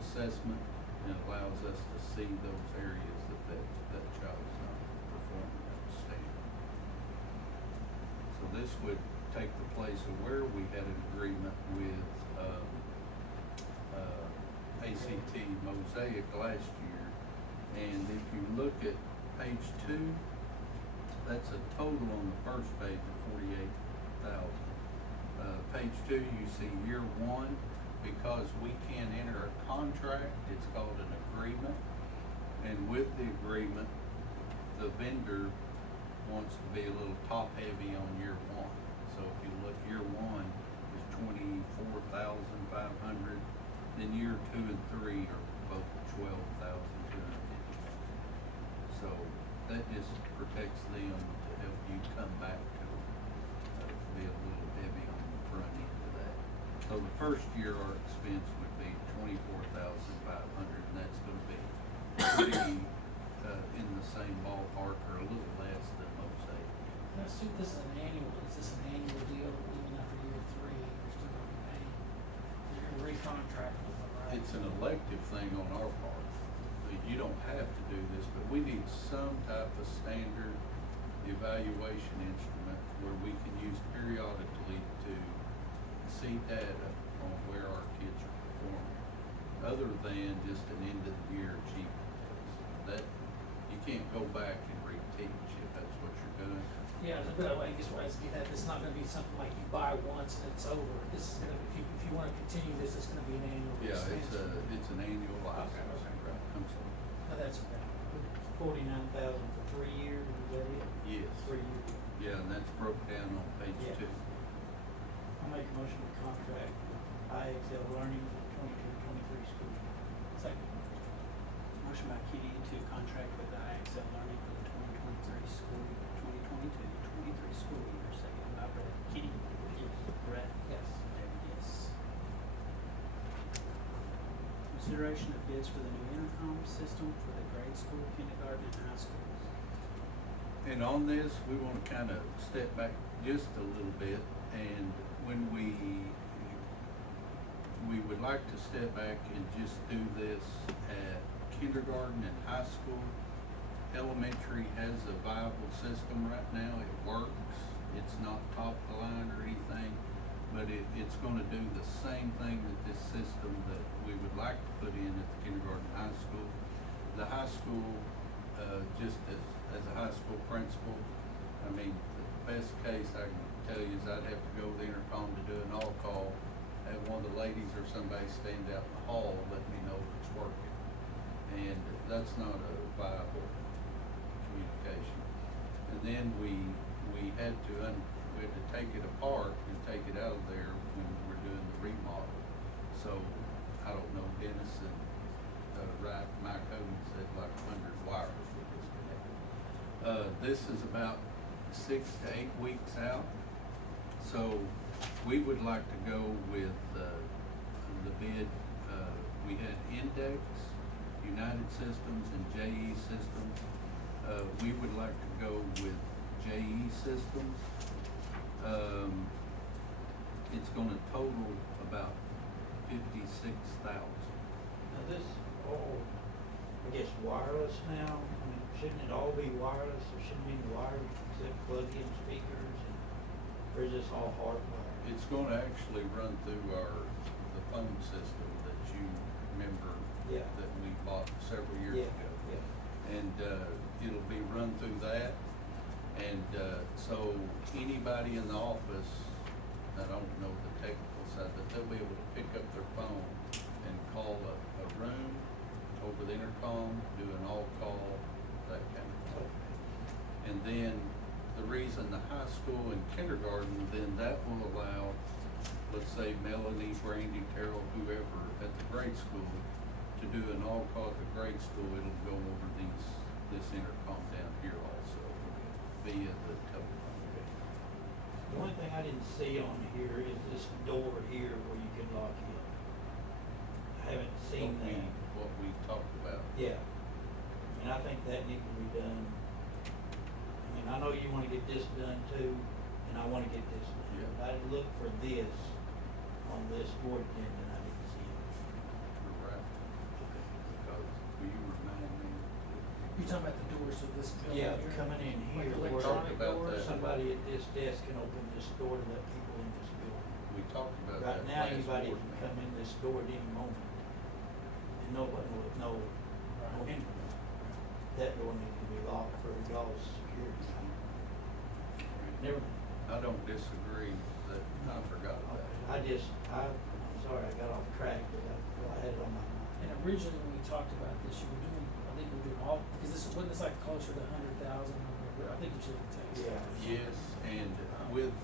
assessment, and it allows us to see those areas that child is not performing at the standard. So this would take the place of where we had an agreement with ACT Mosaic last year. And if you look at page 2, that's a total on the first page of 48,000. Page 2, you see year 1, because we can't enter a contract, it's called an agreement. And with the agreement, the vendor wants to be a little top heavy on year 1. So if you look, year 1 is 24,500, then year 2 and 3 are both 12,250. So that just protects them to help you come back to be a little heavy on the front end of that. So the first year our expense would be 24,500, and that's gonna be pretty, in the same ballpark or a little less than most say. I assume this is an annual deal, even after year 3, you're still gonna be paying. You're gonna recontract with them, right? It's an elective thing on our part. You don't have to do this, but we need some type of standard evaluation instrument where we can use periodically to see data on where our kids are performing, other than just an end of the year achievement test. That, you can't go back and reteach if that's what you're doing. Yeah, but I guess what I was getting at, it's not gonna be something like you buy once and it's over. This is gonna, if you wanna continue this, it's gonna be an annual Yeah, expense. it's an annual license. Okay. Right, I'm sorry. No, that's okay. 49,000 for 3 years, is that it? Yes. 3 years. Yeah, and that's broke down on page Yeah. 2. I'll make a motion to contract IXL Learning for the 22-23 school year. Second. Motion by Kitty to contract with IXL Learning for the 2023 school year, 2022-23 school year, seconded by Brett. Kitty? Yes. Brett? Yes. David, yes. Consideration of bids for the new intercom system for the grade school, kindergarten, and high schools. And on this, we want to kind of step back just a little bit, and when we would like to step back and just do this at kindergarten and high school. Elementary has a viable system right now. It works. It's not top of the line or anything, but it's going to do the same thing that this system that we would like to put in at the kindergarten and high school. The high school, just as a high school principal, I mean, the best case I can tell you is I'd have to go to the intercom to do an all-call, have one of the ladies or somebody stand out in the hall, let me know if it's working. And that's not a viable communication. And then we had to take it apart and take it out of there when we were doing the remodel. So, I don't know, Dennis and Mike Hogan said like 100 wires were disconnected. This is about 6 to 8 weeks out. So, we would like to go with the bid. We had Index, United Systems, and JE Systems. We would like to go with JE Systems. It's gonna total about 56,000. Now this all, I guess, wireless now? I mean, shouldn't it all be wireless? There shouldn't be any wires except plug-in speakers, or is this all hardwire? It's gonna actually run through the phone system that you remember Yeah. that we bought several years ago. Yeah. And it'll be run through that. And so anybody in the office, I don't know the technical side, but they'll be able to pick up their phone and call a room over the intercom, do an all-call, that kind of thing. And then the reason the high school and kindergarten, then that will allow, let's say Melanie, Brandy, Terrell, whoever at the grade school, to do an all-call at the grade school. It'll go over this intercom down here also via the telephone. The only thing I didn't see on here is this door here where you can lock in. I haven't seen that. What we talked about. Yeah. And I think that needs to be done. I mean, I know you wanna get this done too, and I wanna get this done. Yeah. But I looked for this on this board agenda and I didn't see it. You're right. Because will you remind me? You're talking about the doors of this building? Yeah, here? coming in Like here. We where talked about that. Somebody at this desk can open this door to let people in this building. We talked about that Right now, last anybody board can meeting. come in this door at any moment. And nobody with no hindrance. that door needs to be locked for y'all's security. Never mind. I don't disagree that, I forgot about it. I'm sorry, I got off track, but I had it on my mind. And originally, when we talked about this, you were doing, I think you were doing all, because wasn't this like closer to 100,000 or whatever? I think you should take. Yeah. Yes, and with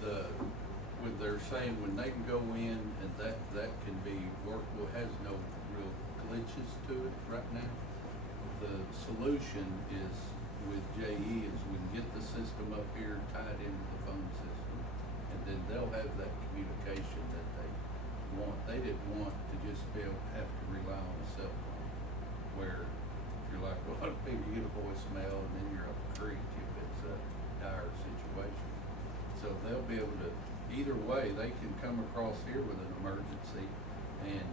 they're saying when they can go in and that can be workable, has no real glitches to it right now. The solution is with JE is we can get the system up here tied into the phone system, and then they'll have that communication that they want. They didn't want to just be able to have to rely on a cell phone, where if you're like, well, maybe you get a voicemail and then you're up the creek if it's a dire situation. So they'll be able to, either way, they can come across here with an emergency and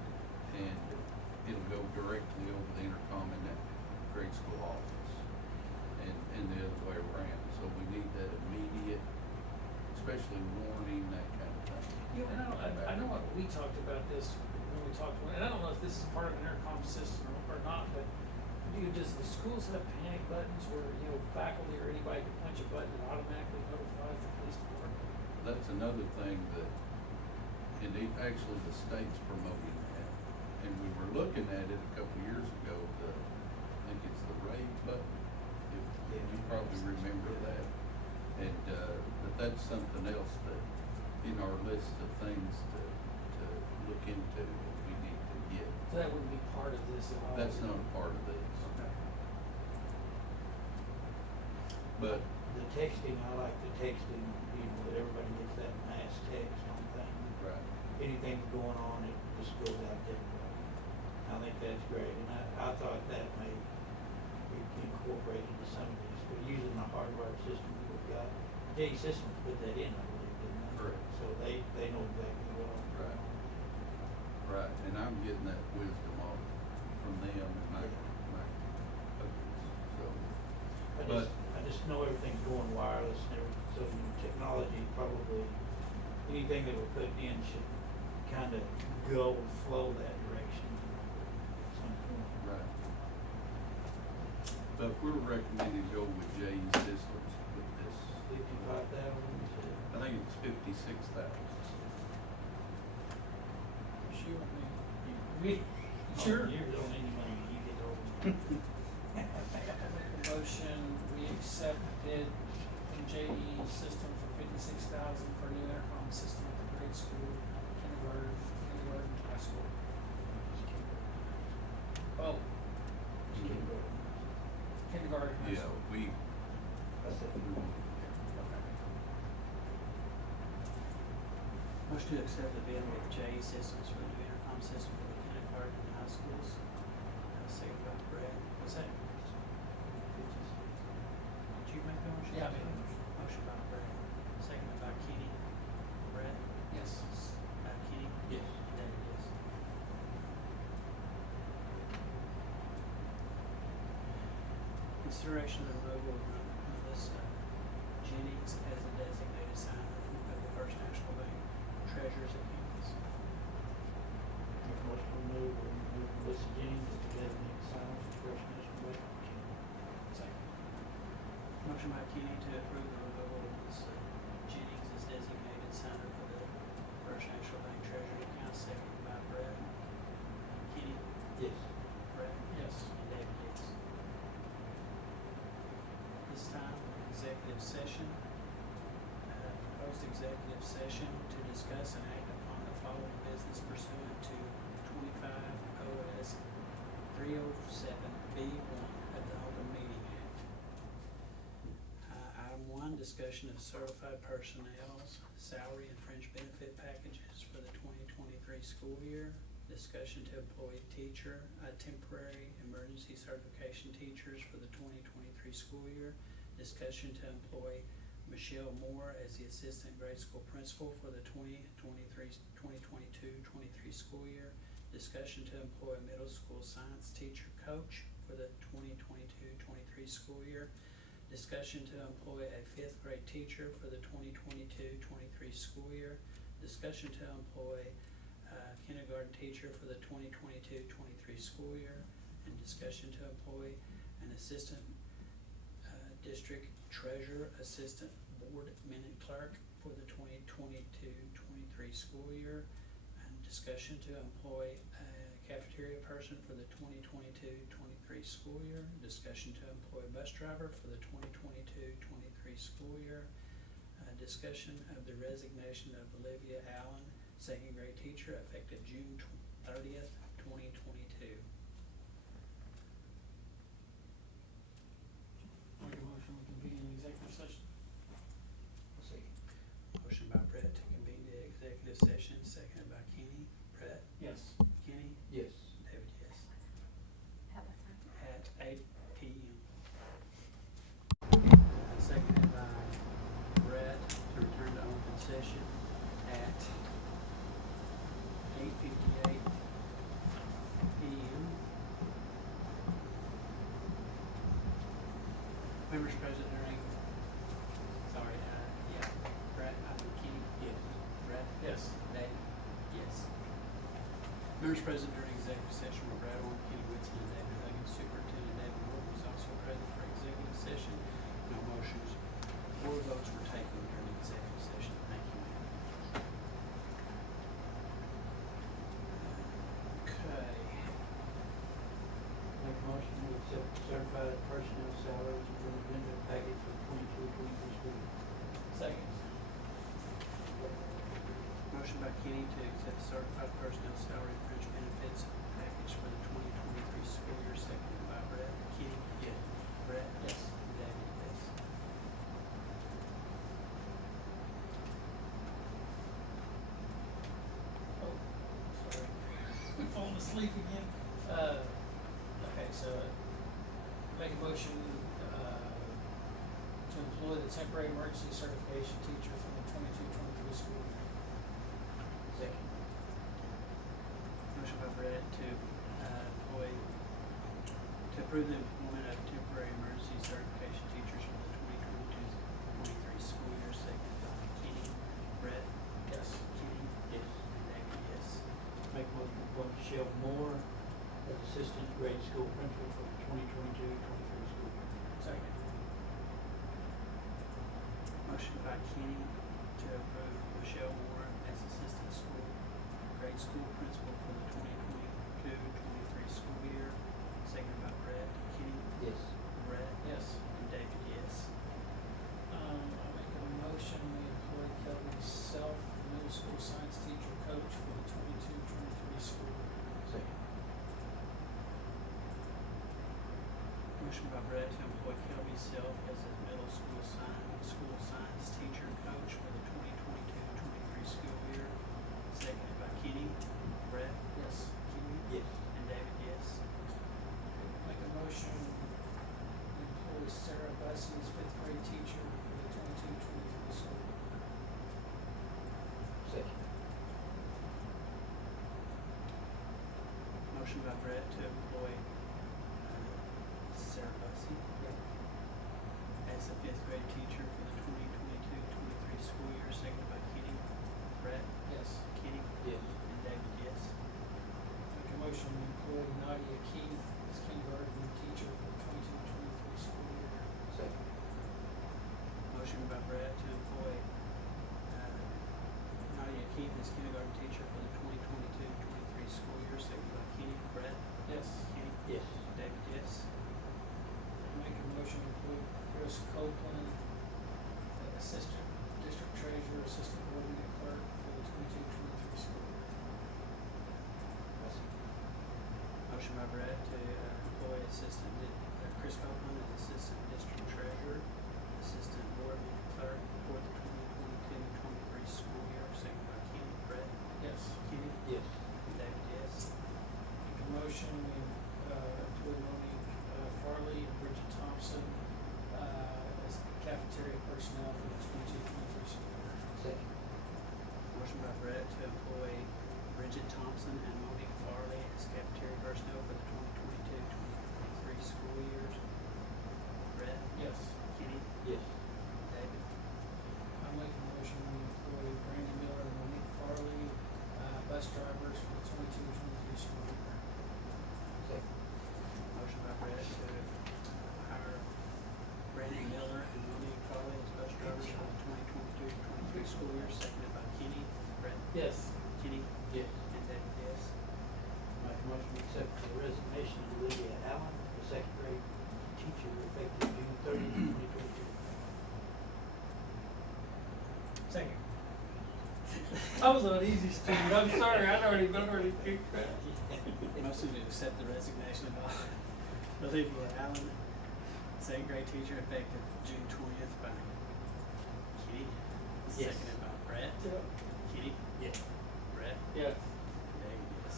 it'll go directly over the intercom in that grade school office and the other way around. So we need that immediate, especially warning, that kind of thing. You know, I know what we talked about this when we talked, and I don't know if this is part of an intercom system or not, but does the schools have panic buttons where, faculty or anybody can punch a button and automatically notifies the police department? That's another thing that, and actually the state's promoting that. And we were looking at it a couple years ago, I think it's the rave button, if you probably remember that. And, but that's something else that, in our list of things to look into, that we need to get. So that wouldn't be part of this at all? That's not a part of this. Okay. But, The texting, I like the texting, that everybody gets that mass text on things. right, Anything going on, it just goes out to everybody. I think that's great, and I thought that may be incorporated into some of these, but using the hardware system we've got, J Systems put that in, I believe, didn't they? Correct. So they know exactly what. Right. right, and I'm getting that wisdom off from them and my coaches, so. I just know everything's going wireless and everything, so technology probably, anything that we're putting in should kind of flow that direction at some point. Right. But we're recommending go with JE Systems with this. 55,000. I think it's 56,000. Sure, Sure. You don't need any money, you get over. Motion, we accept bid from JE Systems for $56,000 for a new intercom system at the grade school, kindergarten, high school. Oh, kindergarten, high Yeah, school. That's it. Motion to accept the bid with JE Systems for the new intercom system for the kindergarten and high schools. Second by Brad. What's that? Did you make the motion? Yeah, I made the motion. Motion by Brad, seconded by Kenny. Brad? Yes. Kenny? Yes. And David, yes. Consideration of removal of Melissa Jennings as a designated signer of the First National Bank Treasurer's accounts. Make a motion to remove Melissa Jennings as the designated signer for First National Bank. Second. Motion by Kenny to approve the removal of Melissa Jennings as designated signer for the First National Bank Treasury account, seconded by Brett. Kenny? Yes. Brett? Yes. And David, yes. This time, executive session, proposed executive session to discuss and act upon the following business pursuant to 25 OS 307B1 of the Open Meeting Act. Item 1, discussion of certified personnel's salary and fringe benefit packages for the 2023 school year. Discussion to employ teacher, temporary emergency certification teachers for the 2023 school year. Discussion to employ Michelle Moore as the assistant grade school principal for the 2022-23 school year. Discussion to employ a middle school science teacher coach for the 2022-23 school year. Discussion to employ a 5th grade teacher for the 2022-23 school year. Discussion to employ kindergarten teacher for the 2022-23 school year, and discussion to employ an assistant district treasurer, assistant board minute clerk for the 2022-23 school year. And discussion to employ a cafeteria person for the 2022-23 school year. Discussion to employ a bus driver for the 2022-23 school year. Discussion of the resignation of Olivia Allen, second grade teacher, effective June 30th, 2022. Make a motion, we convene an executive session. Motion by Brett to convene the executive session, seconded by Kenny. Brett? Yes. Kenny? Yes. David, yes. At what time? At 8 p.m. Seconded by Brett to return to open session at 8:58 p.m. Members present during, sorry, yeah, Brett, Kenny? Yes. Brett? Yes. Dave? Yes. Members present during executive session were Brad Orm, Kenny Whitson, and David Huggins. Superintendent David Moore was also present for executive session. No motions or votes were taken during the executive session. Thank you, ma'am. Okay. Make a motion to accept certified personnel salaries and benefit package for the 22-23 school year. Second. Motion by Kenny to accept certified personnel salary and fringe benefits package for the 2023 school year, seconded by Brett. Kenny? Yes. Brett? Yes. David? Yes. Oh, sorry. I'm falling asleep again. Okay, so make a motion, to employ the temporary emergency certification teacher for the 22-23 school year. Second. Motion by Brett to approve the employment of temporary emergency certification teachers for the 2022-23 school year, seconded by Kenny. Brett? Yes. Kenny? Yes. And David, yes. Make a motion to appoint Michelle Moore as assistant grade school principal for the 2022-23 school year. Second. Motion by Kenny to approve Michelle Moore as assistant grade school principal for the 2022-23 school year, seconded by Brett. Kenny? Yes. Brett? Yes. And David, yes. I'll make a motion, we employ Kelby Self, middle school science teacher coach for the 22-23 school year. Second. Motion by Brett to employ Kelby Self as a middle school science teacher coach for the 2022-23 school year, seconded by Kenny. Brett? Yes. Kenny? Yes. And David, yes. Make a motion, we employ Sarah Bussey as fifth grade teacher for the 22-23 school year. Second. Motion by Brett to employ Sarah Bussey as a fifth grade teacher for the 2022-23 school year, seconded by Kenny. Brett? Yes. Kenny? Yes. And David, yes. Make a motion, we employ Nadia Keith as kindergarten teacher for the 22-23 school year. Second. Motion by Brett to employ Nadia Keith as kindergarten teacher for the 2022-23 school year, seconded by Kenny. Brett? Yes. Yes. Kenny, Yes. and David, yes. Make a motion to accept the resignation of Olivia Allen, the second grade teacher effective June 30th, 2022. Second. I was on easy street, I'm sorry, I'd already picked that. Motion to accept the resignation of Olivia Allen, second grade teacher effective June 20th by Kenny, Yes. seconded by Brett. Kenny, Yes. Brett, Yes. and David, yes.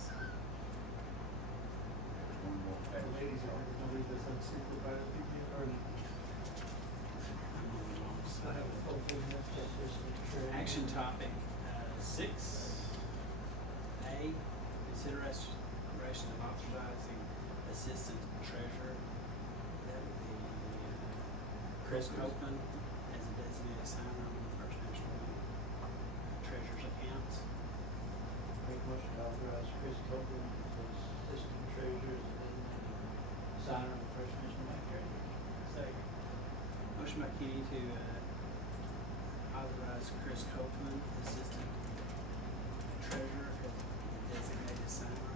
One more Hey, page. ladies, are we gonna leave this unsupervised again, or? I have a whole thing that's just this. Action topic, 6A, consideration of authorizing assistant treasurer. That would be Chris Copeland as a designated signer on the First National Treasurer's accounts. Make a motion to authorize Chris Copeland as assistant treasurer and signer of the First National Bank Treasurer. Second. Motion by Kenny to authorize Chris Copeland, assistant treasurer, as the designated signer